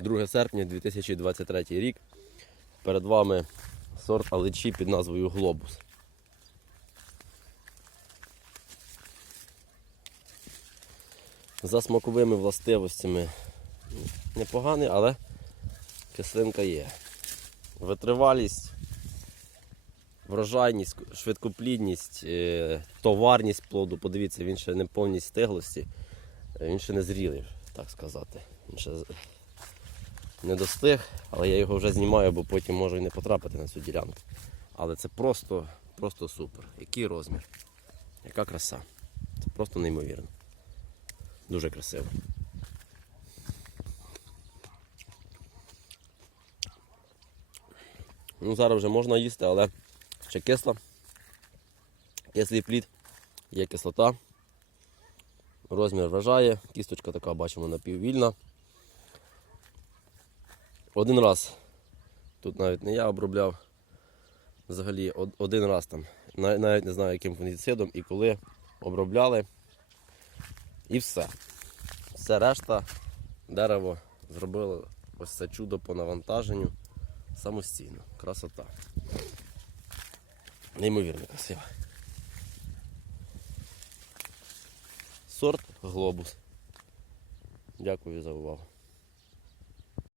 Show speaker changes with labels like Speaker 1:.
Speaker 1: 2 серпня 2023 рік. Перед вами сорт алечі під назвою Глобус. За смаковими властивостями непоганий, але кислинка є. Витривалість, врожайність, швидкоплідність, е, товарність плоду. Подивіться, він ще не повній стиглості, е, він ще не зрілий, так сказати. Він ще не достиг, але я його вже знімаю, бо потім можу і не потрапити на цю ділянку. Але це просто, просто супер. Який розмір, яка краса. Це просто неймовірно. Дуже красиво. Ну, зараз вже можна їсти, але ще кисла. Кислий плід, є кислота. Розмір вражає, кісточка така, бачимо, напіввільна. Один раз, тут навіть не я обробляв, взагалі один раз там, навіть не знаю яким фунгіцидом і коли обробляли. І все. Все решта дерево зробило ось це чудо по навантаженню самостійно. Красота. Неймовірно красиво. Сорт глобус. Дякую за увагу.